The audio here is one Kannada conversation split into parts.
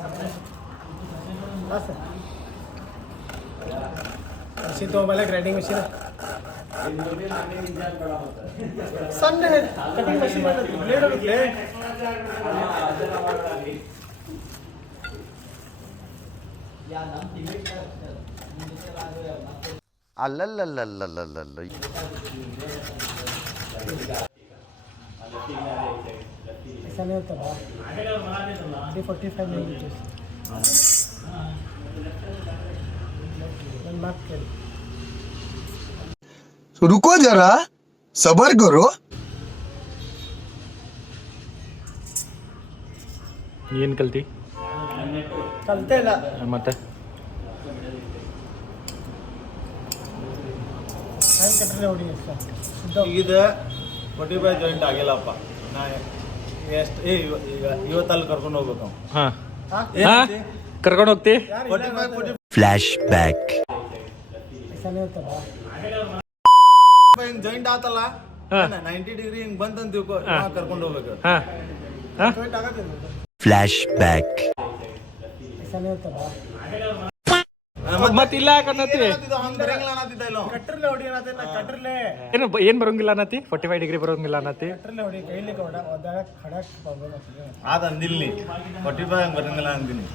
ಹಾಂ ಸರ್ ಮಷೀನ್ ತೊಗೊಬಲ್ಲ ಗ್ರೈಂಡಿಂಗ್ ಮಷೀನ್ ಸಣ್ಣ ಕಟಿಂಗ್ ಮಷೀನ್ ಬ್ಲೇಡ್ ಹೋಗುತ್ತೆ ಅಲ್ಲಲ್ಲಲ್ಲಲ್ಲಲ್ಲಲ್ಲ ऐसा नहीं होता 345 millimeters रुको जरा सबर करो ಏನು ಕಲ್ತಿ ಕಲ್ತೇ ಇಲ್ಲ ಮತ್ತೆ ಹ್ಯಾಂಡ್ ಕಟ್ರಲ್ಲೇ ಹೊಡಿ ಸರ್ ಶುದ್ಧ ಇದು 45 ಜಾಯಿಂಟ್ ಆಗಿಲ್ಲಪ್ಪ ನಾ ಎಷ್ಟು ಈಗ ಇವತ್ತಲ್ಲಿ ಕರ್ಕೊಂಡು ಹೋಗ್ಬೇಕು ನಾವು. ಹಾಂ ಹಾಂ ಕರ್ಕೊಂಡು ಹೋಗ್ತಿ 45 ಫ್ಲಾಶ್ ಬ್ಯಾಕ್ ऐसा नहीं होता ಹಿಂಗ್ ಜಾಯಿಂಟ್ ಆತಲ್ಲ 90 ಡಿಗ್ರಿ ಹಿಂಗ್ ಬಂತಂತ ತಿಳ್ಕೊ ಕರ್ಕೊಂಡು ಹೋಗ್ಬೇಕು. ಹಾಂ ಹಾಂ ಜಾಯಿಂಟ್ ಆಗತ್ತೆ ಫ್ಲಾಶ್ ಬ್ಯಾಕ್ ऐसा नहीं होता ಮತ್ತಿಲ್ಲ ಯಾಕನ್ನತಿ ಹಂಗ್ ಬರಂಗಿಲ್ಲ ಅನ್ನತ್ತಿದ್ದ ಇಲ್ಲ ಕಟ್ರಲ್ಲೇ ಹೊಡಿ ಅನ್ನತ್ತೆ ನಾ ಕಟ್ರಲ್ಲೇ ಏನು ಬರೋಂಗಿಲ್ಲ ಅನ್ನತಿ 45 ಡಿಗ್ರಿ ಬರೋಂಗಿಲ್ಲ ಅನ್ನತಿ ಕಟ್ರಲ್ಲೇ ಹೊಡಿ ಕೈಲಿ ಒದಾಗ ಖಡಕ್ ಪ್ರಾಬ್ಲಮ್ ಆಗ್ತದೆ ಆದ ಅಂದಿಲ್ಲಿ 45 ಹಂಗ್ ಬರಂಗಿಲ್ಲ ಅಂದಿನಿ.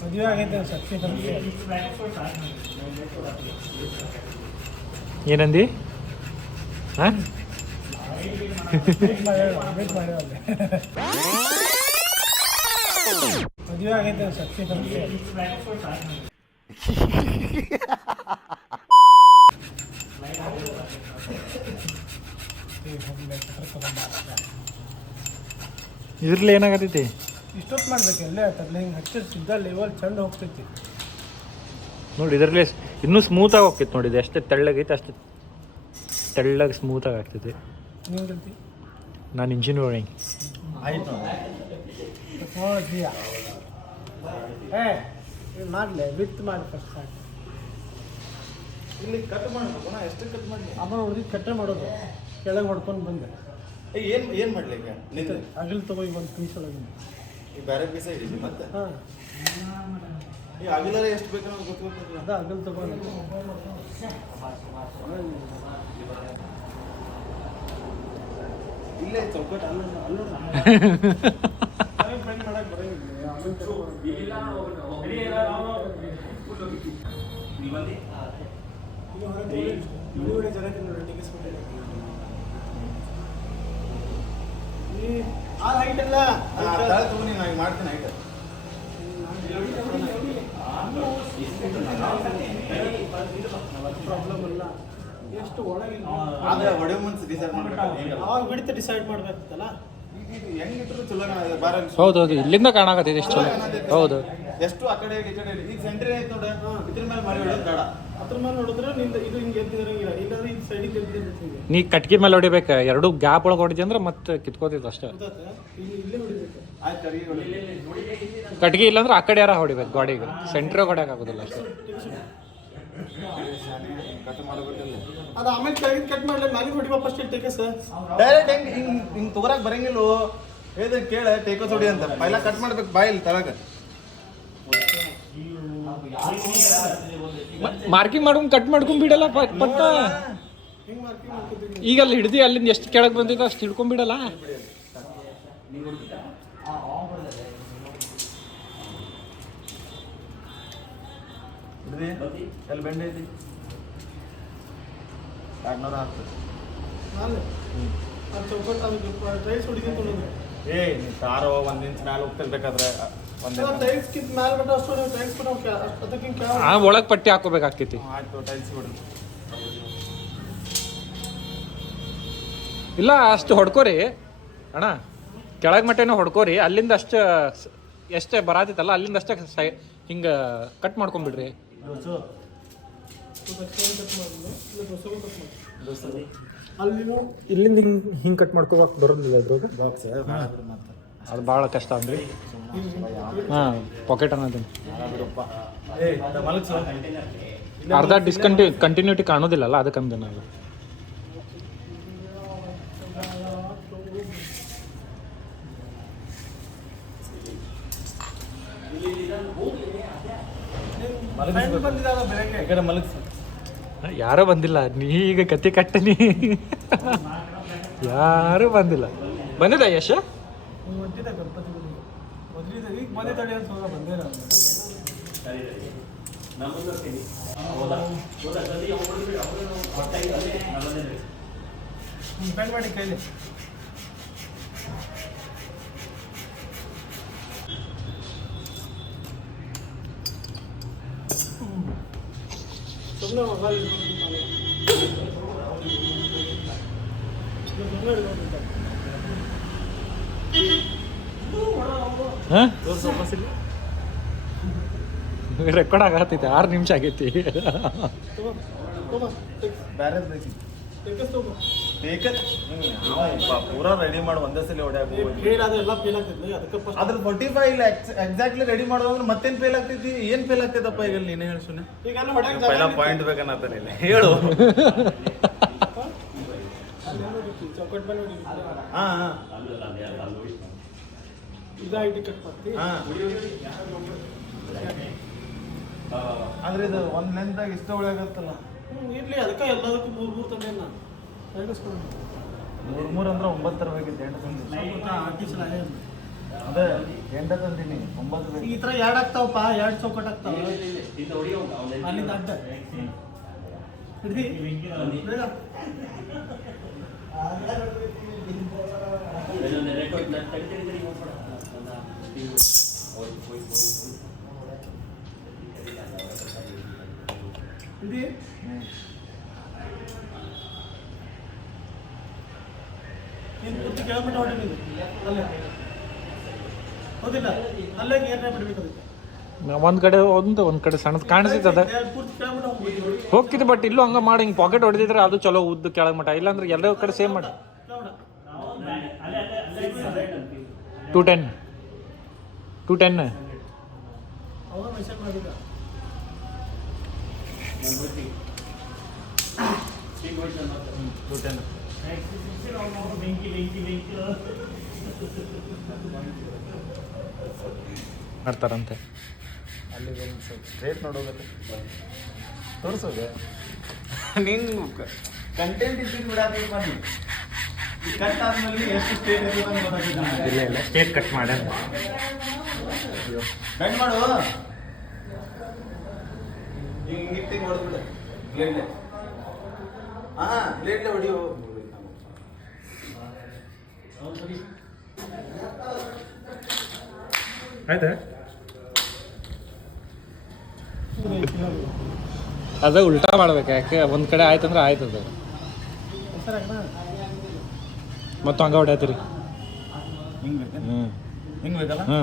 ಮದುವೆ ಆಗೈತೆ ಸಕ್ಸಸ್ ಏನಂದಿ ಹಾಂ ಮದುವೆ ಆಗೈತೆ ಸಕ್ಸಸ್ ಇದ್ರಲ್ಲಿ ಏನಾಗತೈತಿ ಇಷ್ಟೊತ್ತು ಮಾಡ್ಬೇಕು ಎಲ್ಲೇ ಆಗ್ತದೆ ಹಿಂಗೆ ಹಚ್ಚಿದ ಸಿದ್ಧ ಲೆವೆಲ್ ಚಂದ ಹೋಗ್ತೈತಿ ನೋಡಿ ಇದರಲ್ಲಿ ಇನ್ನೂ ಸ್ಮೂತಾಗಿ ಹೋಗ್ತೈತಿ ನೋಡಿ ಇದು ಎಷ್ಟು ತೆಳ್ಳಗೈತೆ ಅಷ್ಟು ತೆಳ್ಳಗೆ ಸ್ಮೂತಾಗಿ ಆಗ್ತೈತಿ ನೀವು ಕಲ್ತಿ ನಾನು ಇಂಜಿನಿಯರಿಂಗ್ ಆಯ್ತು ಟೆಕ್ನಾಲಜಿಯಾ ಮಾಡಲೆ ಬಿತ್ತು ಮಾಡಿ ಫಸ್ಟ್ ಸಾಕು ಇಲ್ಲಿ ಕಟ್ ಮಾಡ್ಬೇಕು ನಾ ಎಷ್ಟು ಕಟ್ ಮಾಡಿ ಆಮೇಲೆ ಹೊಡೆದು ಕಟ್ಟೆ ಮಾಡೋದು ಕೆಳಗೆ ಹೊಡ್ಕೊಂಡು ಬಂದೆ ಏನ್ ಮಾಡ್ಲಿ ಈಗ ನಿಂತು ಅಗಲ್ ತಗೋ ಈಗ ಒಂದು ಪೀಸ್ ಒಳಗೆ ಈ ಬೇರೆ ಪೀಸ ಹಿಡಿದಿ ಮತ್ತೆ ಹಾಂ ಈ ಅಗಿಲಾರ ಎಷ್ಟು ಬೇಕು ನಮ್ಗೆ ಗೊತ್ತಿಲ್ಲ. ಅದ ಅಗಲ್ ತಗೊಂಡು ಇಲ್ಲೇ ಚೌಕಟ್ ಅಲ್ಲ ಮಾಡಕ್ಕೆ ಬರೋಂಗಿಲ್ಲ ಅಗಲ್ ಆ ಹೈಟ್ ಅಲ್ಲ ತಗೊಂಡು ನಾನು ಮಾಡ್ತೀನಿ ಆಯ್ತು. ಪ್ರಾಬ್ಲಮ್ ಇಲ್ಲ ಎಷ್ಟು ಒಳಗೆ ಆದ್ರೆ ಹೊಡೆ ಮುಂಚೆ ಡಿಸೈಡ್ ಮಾಡ್ಬೇಕು ಈಗಲ್ಲ. ಅವಾಗ ಬಿಡ್ತು ಡಿಸೈಡ್ ಮಾಡ್ಬೇಕಲ್ಲ ಈಗ ಹೆಂಗಿದ್ರು ಚಲೋ ಕಾಣತ್ತೆ. ಬಾರ ಹೌದೌದು ಇಲ್ಲಿಂದ ಕಾಣಾಕತ್ತೈತಿ ಎಷ್ಟು ಹೌದು ಎಷ್ಟು ಆ ಕಡೆ ಈ ಕಡೆ ಈಗ ಸೆಂಟ್ರಿ ಆಯ್ತು ನೋಡ ಇದ್ರ ಮೇಲೆ ಮರಿ ಹೊಡೋದು ಬೇಡ. ಅದ್ರ ಮೇಲೆ ನೋಡಿದ್ರೆ ನಿಂದ ಇದು ಹಿಂಗೆ ಎದ್ದಿರಂಗಿಲ್ಲ ಇಲ್ಲಾಂದ್ರೆ ಇದು ಸೈಡಿಗೆ ಎದ್ದಿರ್ತೀವಿ ನೀ ಕಟ್ಗೆ ಮೇಲೆ ಹೊಡಿಬೇಕು ಎರಡು ಗ್ಯಾಪ್ ಒಳಗೆ ಹೊಡಿದಿ ಅಂದ್ರೆ ಮತ್ತೆ ಕಿತ್ಕೋತೈತೆ ಅಷ್ಟೇ ಇಲ್ಲೇ ಹೊಡಿಬೇಕು ಆಯ್ತು ಕರಿಗೆ ಹೊಡಿ. ಕಟ್ಗೆ ಇಲ್ಲಾಂದ್ರೆ ಆ ಕಡೆ ಯಾರ ಹೊಡಿಬೇಕು ಗಾಡಿಗೆ ಸೆಂಟ್ರಾಗ ಹೊಡ್ಯಾಕ ಆಗೋದಿಲ್ಲ ಅಷ್ಟೇ ಕಟ್ ಮಾಡಬೇಕಿಲ್ಲ ಅದು ಆಮೇಲೆ ಕೆಳಗಿನ ಕಟ್ ಮಾಡ್ಲಿ ಮ್ಯಾಲೆ ಹೊಡಿಬಾ ಫಸ್ಟ್ ಟೇಕೆ ಸರ್ ಡೈರೆಕ್ಟ್ ಹಿಂಗ್ ತಗೋರಾಕ್ ಬರಂಗಿಲ್ಲ. ಹೇಳ್ದ ಕೇಳ ಟೇಕೋಸ್ ಹೊಡಿ ಅಂತ ಪೈಲ ಕಟ್ ಮಾಡ್ಬೇಕು ಬಾಯಿಲ್ ತಳಗ. ಮಾರ್ಕಿಂಗ್ ಮಾಡ್ಕೊಂಡು ಕಟ್ ಮಾಡ್ಕೊಂಡ್ ಬಿಡಲ್ಲ ಪಟ್ಟ ಹಿಂಗೆ ಮಾರ್ಕಿಂಗ್ ಮಾಡ್ಕೊತೀವಿ ಈಗ ಅಲ್ಲಿ ಹಿಡ್ದು ಅಲ್ಲಿಂದ ಎಷ್ಟು ಕೆಳಗೆ ಬಂದಿದೆ ಅಷ್ಟು ಹಿಡ್ಕೊಂಡ್ಬಿಡಲ್ಲ ಎಲ್ಲಿ ಬೆಂಡ್ ಐತಿ 210. ನಾನು ಅದು ಚೌಕಟ್ಟು ಅದು ಟೈಲ್ಸ್ ಹೊಡಿತೀನಿ ತೊಗೊಂಡು ಏ ನೀ ಕಾರು ಒಂದ್ ಇಂಚ್ ಮ್ಯಾಲ ಹೋಗ್ತಿರ್ಬೇಕಾದ್ರೆ ಟೈಲ್ಸ್ಕಿಂತ ಮ್ಯಾಲೆ ಬಟ್ಟ ಅಷ್ಟು ನೀವು ಟೈಲ್ಸ್ ಕೂಡ ಅದಕ್ಕಿಂತ ಆ ಒಳಗೆ ಪಟ್ಟಿ ಹಾಕೋಬೇಕಾಗ್ತೈತಿ ಆಯ್ತು ಟೈಲ್ಸ್ ಬಿಡ್ರಿ. ಇಲ್ಲ ಅಷ್ಟು ಹೊಡ್ಕೋರಿ ಅಣ್ಣ ಕೆಳಗೆ ಮಟ್ಟನೇ ಹೊಡ್ಕೋರಿ ಅಲ್ಲಿಂದ ಅಷ್ಟು ಎಷ್ಟು ಬರಾತೈತಲ್ಲ ಅಲ್ಲಿಂದ ಅಷ್ಟೇ ಹಿಂಗೆ ಕಟ್ ಮಾಡ್ಕೊಂಬಿಡ್ರಿ ಅಲ್ಲಿ ಇಲ್ಲಿಂದ ಹಿಂಗೆ ಕಟ್ ಮಾಡ್ಕೋಬೇಕು ಬರೋದಿಲ್ಲ ಅದ್ರಾಗ ಅದು ಭಾಳ ಕಷ್ಟ ಅಂದ್ರಿ ಹಾಂ ಪಾಕೆಟ್ ಅನ್ನೋದನ್ನು ಅರ್ಧ ಕಂಟಿನ್ಯೂಟಿ ಕಾಣೋದಿಲ್ಲಲ್ಲ ಅದಕ್ಕಂದೆ ನಾನು. ಬಂದಿದ್ದಾರ ಬೆಳಗ್ಗೆ ಈ ಕಡೆ ಮಲಗಿಸಿ. ಯಾರೂ ಬಂದಿಲ್ಲ, ನೀ ಈಗ ಕತೆ ಕಟ್ಟನಿ. ಯಾರೂ ಬಂದಿಲ್ಲ. ಬಂದಿದ್ದ ಯಶ? ಹೊಂಟಿದ್ದೆ ಗಣಪತಿ ಮೊದಲಿದ್ದ ಈಗ ಬಂದೆ ತಡಿ ಅಂತ ಹೋಗ ಬಂದೇ ನಾನು. ಬ್ಯಾಂಡ್ ಮಾಡಿ ಕೈಲಿ ಸುಮ್ಮನೆ ಮೊಬೈಲ್ ಹಾಂ ತೋರ್ಸು ವಾಪಸ್ ಇಲ್ಲಿ. ರೆಕಾರ್ಡ್ ಆಗತ್ತೈತೆ, 6 ನಿಮಿಷ ಆಗೈತಿ. ಬ್ಯಾರೆದ್ ಬೇಕಿ ಪೂರಾ ರೆಡಿ ಮಾಡಿ ಒಂದೇ ಸಲ ಹೊಡ್ಯಾಕ ಫೇಲ್ ಆದ್ರೆ ಎಲ್ಲ ಫೇಲ್ ಆಗ್ತೈತಿ ಅದಕ್ಕೆ ಫಸ್ಟ್ ಅದ್ರ 45 ಇಲ್ಲ ಎಕ್ಸಾಕ್ಟ್ಲಿ ರೆಡಿ ಮಾಡೋದಂದ್ರೆ ಮತ್ತೇನ್ ಫೇಲ್ ಆಗ್ತೈತಿ? ಏನ್ ಫೇಲ್ ಆಗ್ತೈತಪ್ಪ ಈಗ ನೀನೇ ಹೇಳಿ ಸುಮ್ಮನೆ. ಈಗ ಎಲ್ಲ ಹೊಡ್ಯಾಕ ಪೈಲ ಪಾಯಿಂಟ್ ಬೇಕನ್ನತ್ತಾನೆ ಇಲ್ಲ ಹೇಳು. ಚೌಕಟ್ ಬಂದು ಹಾ ಇದು ಐ ಟಿ ಕಟ್ ಮಾಡ್ತಿ ಹಾ ಆದ್ರೆ ಇದು ಒಂದ್ ಲೆಂತ್ದಾಗ ಇಷ್ಟ ಉಳಿಯಾಗತ್ತಲ್ಲ. ಇರ್ಲಿ ಅದಕ್ಕೆ ಎಲ್ಲದಕ್ಕೂ ಮೂರು ತಂದೆ ನಾನು ಹೇಳ್ಸ್ಕೊಂಡು 3 ಅಂದ್ರೆ 9 ತರಬೇಕಿತ್ತು. 8 ತಂದಿ ಆರ್ಟಿಸಲ್ ಅದೇ 8 ತಂದಿನಿ 9 ಬೇಕು. ಈ ಥರ 2 ಆಗ್ತಾವಪ್ಪ, 2 ಚೌಕಟ್ ಆಗ್ತಾವ ಅಲ್ಲಿಂದ ಅಡ್ಡ ಹಿಡ್ದಿ ಬೇಗ. ಹಿಡ್ದಿ ನೀನು ಪೂರ್ತಿ ಕೆಳಮಟ್ಟ ಹೊಡಿ ನೀನು ಅಲ್ಲೇ ಹೌದಿಲ್ಲ, ಅಲ್ಲೇ ಏರ್ನೇ ಬಿಡ್ಬೇಕು ಅದಕ್ಕೆ. ಒಂದ್ ಕಡೆ ಸಣ್ಣದು ಕಾಣಿಸ್ತದ ಪೂರ್ತಿ ಕೆಳಮಟ್ಟ ಹೋಗ್ಬೇಕು ಹೋಗ್ತಿದ್ದೆ. ಬಟ್ ಇಲ್ಲೂ ಹಂಗ ಮಾಡಿ ಹಿಂಗೆ ಪಾಕೆಟ್ ಹೊಡೆದಿದ್ರೆ ಅದು ಚಲೋ ಉದ್ದ ಕೆಳಗೆ ಮಟ್ಟ, ಇಲ್ಲಾಂದ್ರೆ ಎಲ್ಲೋ ಕಡೆ ಸೇಮ್ ಮಾಡಿ. 210 ಅವಾಗ ಮೆಸೇಜ್ ಮಾಡಿದ 210 ಮಾಡ್ತಾರಂತೆ. ಅಲ್ಲಿ ಒಂದು ಸ್ವಲ್ಪ ಸ್ಟ್ರೇಟ್ ನೋಡೋಗತ್ತೆ ತೋರಿಸೋಗ ನೀನು ಕಂಟೆಂಟ್ ಇದ್ದೀನಿ ಬಿಡಾಕಪ್ಪ. ನೀನು ಕಟ್ ಆದ್ಮೇಲೆ ಎಷ್ಟು ಸ್ಟ್ರೇಟ್ ಇರ್ತದೆ ಅಂತ ಗೊತ್ತಾಗಿಲ್ಲ. ಇಲ್ಲ ಸ್ಟೇಟ್ ಕಟ್ ಮಾಡ್ಯಾರ. ಕಟ್ ಮಾಡು ಹಿಂಗೆ ಹೊಡೆದ್ಬಿಡು ಬ್ಲೇಡ್ಲೆ. ಬ್ಲೇಡ್ಲೆ ಹೊಡಿಯೋ. ಆಯ್ತಾ? ಅದ ಉಲ್ಟಾ ಮಾಡ್ಬೇಕು, ಯಾಕೆ ಒಂದ್ ಕಡೆ ಆಯ್ತಂದ್ರೆ ಆಯ್ತದ. ಮತ್ತು ಹಂಗ ಹೊಡ್ಯಾತಿರಿ. ಹಿಂಗೆ ಬೇಕು ಹ್ಞೂ ಹಿಂಗೆ ಬೇಕಲ್ಲ. ಹ್ಞೂ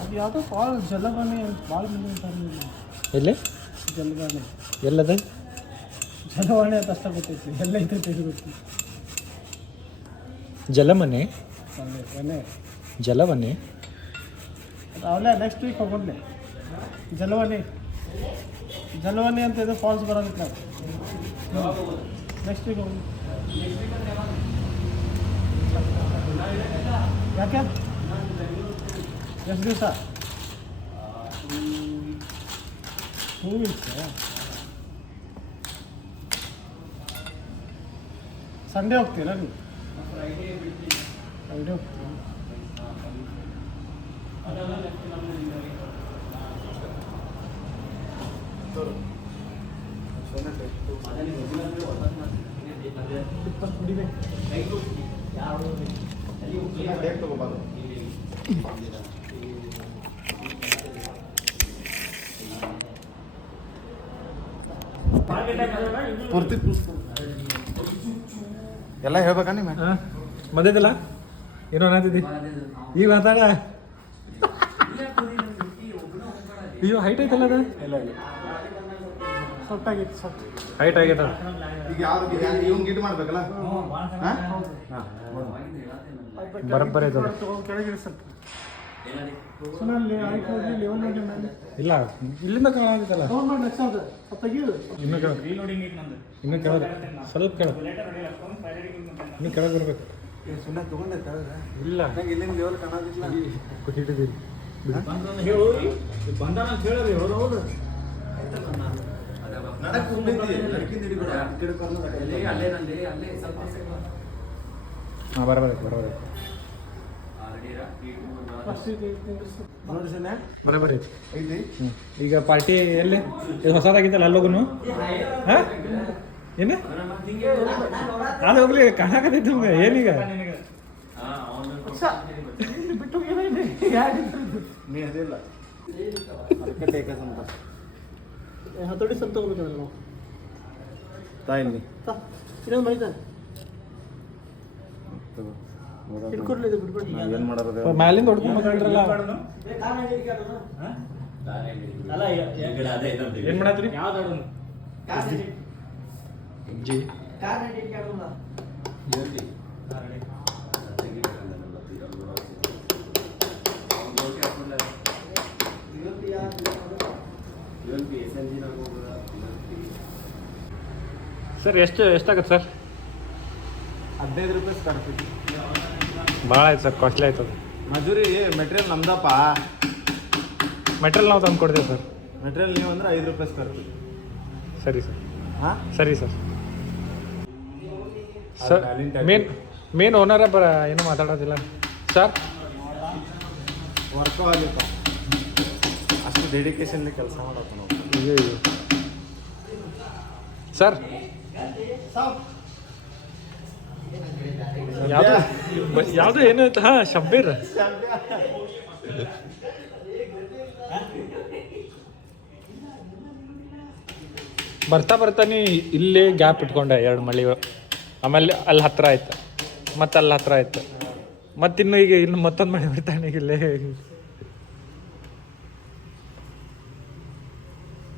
ಅದು ಯಾವುದೋ ಭಾಳ ಜಲವಾಣಿ ಅಂತ ಭಾಳ ಮಂದಿ ಅಂತಾರೆ. ಎಲ್ಲಿ ಜಲವಾಣಿ ಎಲ್ಲದ? ಜಲವಾಣಿ ಅಂತ ಅಷ್ಟ ಗೊತ್ತೈತಿ, ಎಲ್ಲ ಐತೈತಿ ಇದು ಗೊತ್ತಿಲ್ಲ. ಜಲಮನೆ ಮನೆ ಜಲವನೆ ಅದು ಅವಲೇ ನೆಕ್ಸ್ಟ್ ವೀಕ್ ಹೋಗೋದ್ಲೆ. ಜಲವಾಣಿ ಅಂತ ಇದು ಫಾಲ್ಸ್ ಬರೋದಿಲ್ಲ. ನೆಕ್ಸ್ಟ್ ವೀಕ್ ಹೋಗಿ. ಯಾಕೆ ಎಷ್ಟು ದಿವಸ? 2 ವೀಕ್ಸ್. ಸಂಡೇ ಹೋಗ್ತೀರಾ ನೀವು? ಫ್ರೈಡೇ ಹೋಗ್ತೀರಾ? ಪೂರ್ತಿ ಎಲ್ಲ ಹೇಳ್ಬೇಕಾ ನಿಮ್ಮ? ಮದ್ದಿಲ್ಲ ಏನೋ ಅನ್ನತಿದ್ದಿ ಈಗ ಮಾತಾಡ. ಅಯ್ಯೋ ಹೈಟ್ ಐತಲ್ಲ ಅದು. ಇಲ್ಲ ಇಲ್ಲ ಸೊಟ್ಟಾಗಿತ್ತು ಸೊಟ್ಟು. ಹೈಟ್ ಆಗೈತ. ಈಗ ಯಾವ್ದು ಇವ್ನು ಗಿಟ್ ಮಾಡ್ಬೇಕಲ್ಲ. ಬರಬ್ಬರಿ ಐತದ. ಕೆಳಗಿರಿ ಸ್ವಲ್ಪ ಸುಮ್ಮನೆ ಆಯ್ತು ಲೆವೆಲ್ ಮಾಡಿ ಮೇಲೆ ಇಲ್ಲ ಇಲ್ಲಿಂದ ಕಾಣಾಗುತ್ತಲ್ಲ ಫೋನ್ ಮಾಡಿ ನೆಕ್ಸ್ಟ್ ಅದು ಸ್ವಲ್ಪ ತೆಗೀದು ಇನ್ನೂ ಕೆಳಗೆ ಇನ್ನೂ ಕೆಳಗೆ ಸ್ವಲ್ಪ ಕೆಳಗೆ ಇನ್ನೂ ಕೆಳಗೆ ಬರ್ಬೇಕು ಸುಮ್ಮನೆ ತೊಗೊಂಡೆ ಇಲ್ಲ ನಂಗೆ ಇಲ್ಲಿಂದ ಲೆವೆಲ್ ಕಾಣೋದಿಲ್ಲ ಕೊಟ್ಟಿದ್ದೀವಿ ಬಂದಾನ ಅಂತ ಹೇಳಿ ಹೌದು ನಡಕ್ ಕುಂಡೈತಿ ಲಡ್ಕಿಂದ ಹಿಡಿಬೇಡ ಈ ಕಡೆ ಕರ್ನಾಟಕ ಹಾಂ ಬರಬೇಕು ಫಸ್ಟ್ ನೋಡಿ ಸಣ್ಣ ಬರಬರಿ ಐತಿ ಈಗ ಪಾರ್ಟಿ ಎಲ್ಲಿ ಇದು ಹೊಸದಾಗಿತ್ತಲ್ಲ ಅಲ್ಲೋಗುನು ಹಾಂ ಏನು ಅದು ಹೋಗ್ಲಿ ಕಾಣಕತ್ತೈತಿ ನಮ್ಗೆ ಏನೀಗ ಬಿಟ್ಟು ಏನಿದೆ ಯಾರು ನೀ ಅದಿಲ್ಲ ಅದಕ್ಕೆ ಟೇಕಸ್ ಅಂತ ಹತ್ತೋಡಿ ಸ್ವಲ್ಪ ತಗೋಬೇಕಲ್ಲ ನಾವು ತಾಯಿಲ್ಲಿ ಇನ್ನೊಂದು ಮೈದ ಇಟ್ಕೊಡ್ಲಿ ಇದು ಬಿಟ್ಬಿಡಿ ಏನು ಮಾಡೋದು ಮ್ಯಾಲಿಂದ ಹೊಡ್ಕೊಂಡು ಮಾತಾಡ್ರಲ್ಲ ಏನು ಮಾಡತ್ರಿ ಜಿ ಸರ್ ಎಷ್ಟಾಗತ್ತೆ ಸರ್ 15 ರೂಪಾಯಿ ಸ್ಕ್ವೇರ್ ಫೀಟ್ ಭಾಳ ಆಯ್ತು ಸರ್ ಕಾಸ್ಟ್ಲಿ ಆಯ್ತದ ಮಜೂರಿ ಮೆಟೀರಿಯಲ್ ನಮ್ದಪ್ಪ ಮೆಟೀರಿಯಲ್ ನಾವು ತಂದು ಕೊಡ್ತೇವೆ ಸರ್ ಮೆಟೀರಿಯಲ್ ನೀವು ಅಂದ್ರೆ 5 ರೂಪಾಯಿ ಸ್ಕ್ವೇರ್ ಫೀಟ್ ಸರಿ ಸರ್ ಹಾಂ ಸರಿ ಸರ್ ಸರ್ ಮೇನ್ ಓನರ ಏನೂ ಮಾತಾಡೋದಿಲ್ಲ ಸರ್ ವರ್ಕೋ ಆಗಲಿಪ್ಪ ಅಷ್ಟು ಡೆಡಿಕೇಶನ್ ಕೆಲಸ ಮಾಡಪ್ಪ ನಾವು ಅಯ್ಯೋ ಅಯ್ಯೋ ಸರ್ ಯಾವುದು ಏನು ಹಾಂ ಶಬ್ಬೀರ್ ಬರ್ತಾ ಬರ್ತಾ ನೀ ಇಲ್ಲೇ ಗ್ಯಾಪ್ ಇಟ್ಕೊಂಡೆ 2 ಮಳಿ ಆಮೇಲೆ ಅಲ್ಲಿ ಹತ್ರ ಆಯ್ತು ಮತ್ತೆ ಅಲ್ಲಿ ಹತ್ರ ಆಯ್ತು ಮತ್ತಿನ್ನು ಈಗ ಇನ್ನು ಮತ್ತೊಂದು ಮಳೆ ಬರ್ತಾನೆ ಈಗ ಇಲ್ಲೇ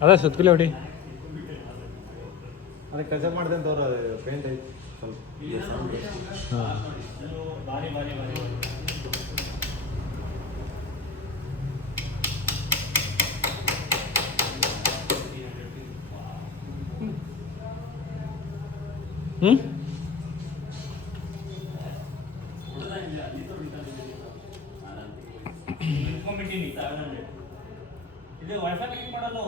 ಅದ ಸುತ್ತಲೇ ಹೊಡಿ ಅದಕ್ಕೆ ಕಜರ್ ಮಾಡಿದೆ ಅಂತ ಅವ್ರು ಪೇಂಟ್ ಐತಿ ಸ್ವಲ್ಪ ಹ್ಞೂ ಇದು ವೈಫೈ ಮಾಡಲ್ಲ